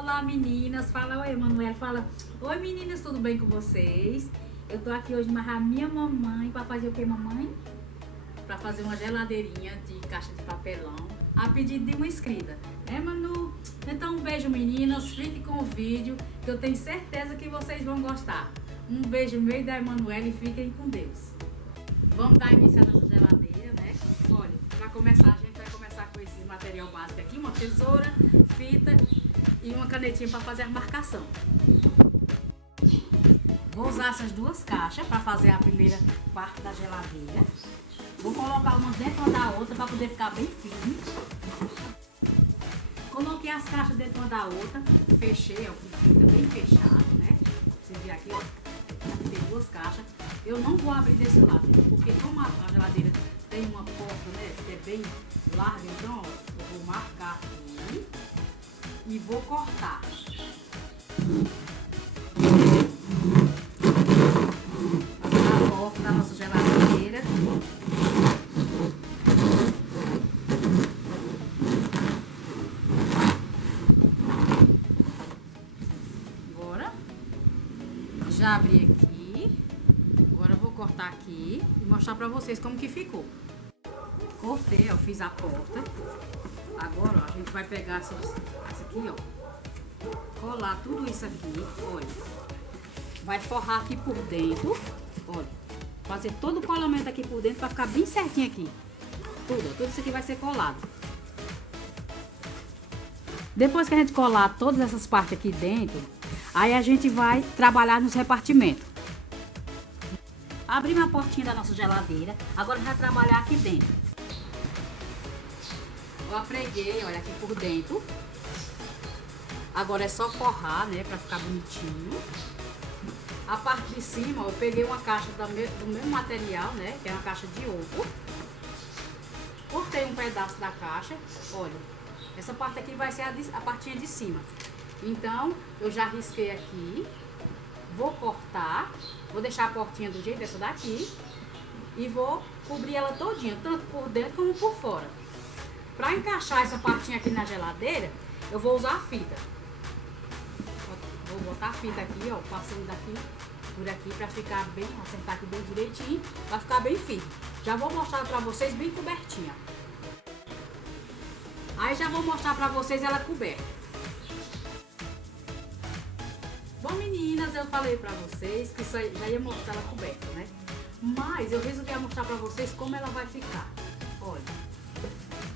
Olá meninas, fala oi Emanuel, fala oi meninas, tudo bem com vocês? Eu tô aqui hoje mais a minha mamãe para fazer o que, mamãe? Para fazer uma geladeirinha de caixa de papelão a pedido de uma inscrita, né Manu? Então um beijo meninas, fiquem com o vídeo que eu tenho certeza que vocês vão gostar. Um beijo meio da Emanuel e fiquem com Deus. Vamos dar início à nossa geladeira, né? Olha, para começar a gente vai começar com esse material básico aqui, uma tesoura, fita e uma canetinha para fazer a marcação. Vou usar essas duas caixas para fazer a primeira parte da geladeira. Vou colocar uma dentro da outra para poder ficar bem firme. Coloquei as caixas dentro da outra, fechei, ó, fica bem fechado, né? Você vê aqui, ó, tem duas caixas. Eu não vou abrir desse lado, porque como a geladeira tem uma porta, né, que é bem larga, então, ó, eu vou marcar aqui e vou cortar. A porta da nossa geladeira. Agora, já abri aqui. Agora eu vou cortar aqui e mostrar pra vocês como que ficou. Cortei, ó, fiz a porta. Agora, ó, a gente vai pegar essa aqui, ó, colar tudo isso aqui, olha. Vai forrar aqui por dentro, olha. Fazer todo o colamento aqui por dentro pra ficar bem certinho aqui. Tudo isso aqui vai ser colado. Depois que a gente colar todas essas partes aqui dentro, aí a gente vai trabalhar nos repartimentos. Abri uma portinha da nossa geladeira, agora a gente vai trabalhar aqui dentro. Eu apreguei, olha, aqui por dentro. Agora é só forrar, né, pra ficar bonitinho. A parte de cima, ó, eu peguei uma caixa do mesmo material, né, que é uma caixa de ovo. Cortei um pedaço da caixa, olha. Essa parte aqui vai ser a partinha de cima. Então, eu já risquei aqui. Vou cortar, vou deixar a portinha do jeito dessa daqui. E vou cobrir ela todinha, tanto por dentro como por fora. Para encaixar essa partinha aqui na geladeira, eu vou usar a fita. Vou botar a fita aqui, ó, passando daqui por aqui para ficar bem, acertar aqui bem direitinho, vai ficar bem firme. Já vou mostrar para vocês bem cobertinha. Aí já vou mostrar para vocês ela coberta. Bom meninas, eu falei para vocês que já ia mostrar ela coberta, né? Mas eu resolvi mostrar para vocês como ela vai ficar. Olha.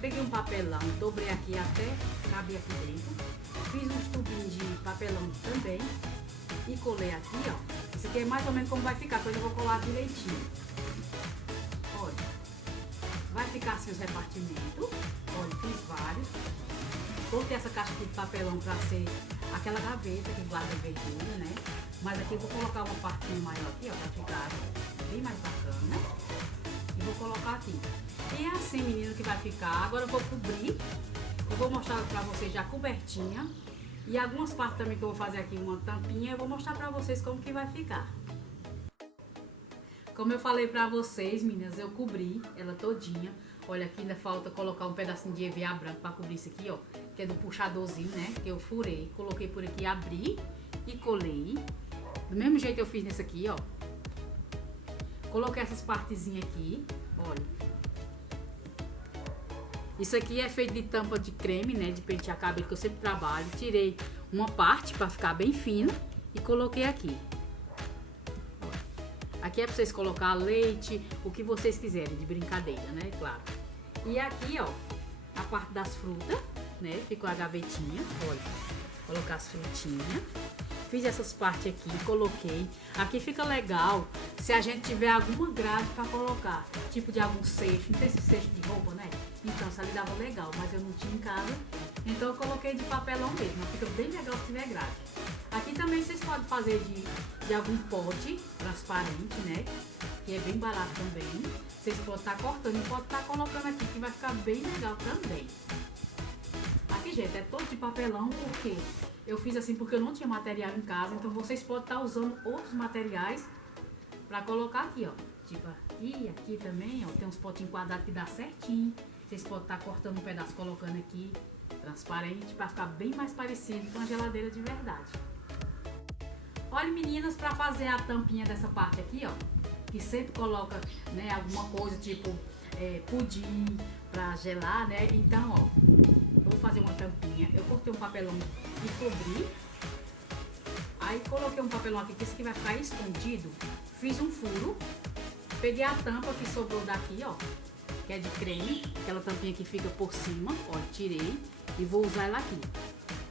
Peguei um papelão, dobrei aqui até caber aqui dentro. Fiz uns tubinhos de papelão também. E colei aqui, ó. Isso aqui é mais ou menos como vai ficar, depois eu vou colar direitinho. Olha. Vai ficar assim os repartimentos. Olha, fiz vários. Coloquei essa caixa aqui de papelão pra ser aquela gaveta que guarda verdura, né? Mas aqui eu vou colocar uma partinha maior aqui, ó, pra ficar bem mais bacana. E vou colocar aqui. E é assim, menino, que vai ficar. Agora eu vou cobrir. Eu vou mostrar pra vocês já cobertinha. E algumas partes também que eu vou fazer aqui, uma tampinha. Eu vou mostrar pra vocês como que vai ficar. Como eu falei pra vocês, meninas, eu cobri ela todinha. Olha, aqui ainda falta colocar um pedacinho de EVA branco pra cobrir isso aqui, ó. Que é do puxadorzinho, né? Que eu furei. Coloquei por aqui, abri e colei. Do mesmo jeito eu fiz nesse aqui, ó. Coloquei essas partezinhas aqui, olha. Isso aqui é feito de tampa de creme, né, de pentear cabelo, que eu sempre trabalho. Tirei uma parte para ficar bem fina e coloquei aqui. Aqui é para vocês colocar leite, o que vocês quiserem, de brincadeira, né, claro. E aqui, ó, a parte das frutas, né, ficou a gavetinha, olha. Colocar as frutinhas. Fiz essas partes aqui, coloquei. Aqui fica legal se a gente tiver alguma grade para colocar, tipo de algum cesto, não tem esse cesto de roupa, né? Então, isso ali dava legal, mas eu não tinha em casa. Então, eu coloquei de papelão mesmo. Fica bem legal se tiver grade. Aqui também vocês podem fazer de algum pote transparente, né? Que é bem barato também. Vocês podem estar cortando e podem estar colocando aqui, que vai ficar bem legal também. Aqui, gente, é todo de papelão, porque eu fiz assim porque eu não tinha material em casa. Então, vocês podem estar usando outros materiais para colocar aqui, ó. Tipo aqui também, ó. Tem uns potinhos quadrados que dá certinho. Vocês podem estar cortando um pedaço, colocando aqui. transparente para ficar bem mais parecido com a geladeira de verdade. Olha, meninas, para fazer a tampinha dessa parte aqui, ó, que sempre coloca, né, alguma coisa tipo pudim para gelar, né? Então, ó, eu vou fazer uma tampinha. Eu cortei um papelão e cobri. Aí coloquei um papelão aqui, que esse aqui vai ficar escondido. Fiz um furo. Peguei a tampa que sobrou daqui, ó, que é de creme. Aquela tampinha que fica por cima, ó, tirei. E vou usar ela aqui.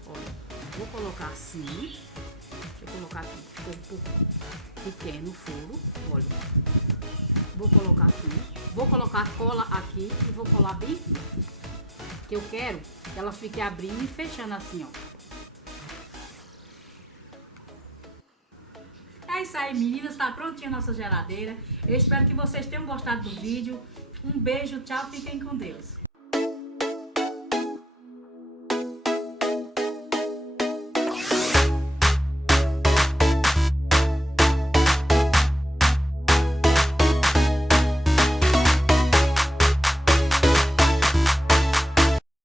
Olha, vou colocar assim. Deixa eu colocar aqui, ficou um pouco pequeno o furo, olha. Vou colocar aqui, vou colocar cola aqui e vou colar bem aqui. Que eu quero que ela fique abrindo e fechando assim, ó. É isso aí, meninas, tá prontinha a nossa geladeira. Eu espero que vocês tenham gostado do vídeo. Um beijo, tchau, fiquem com Deus.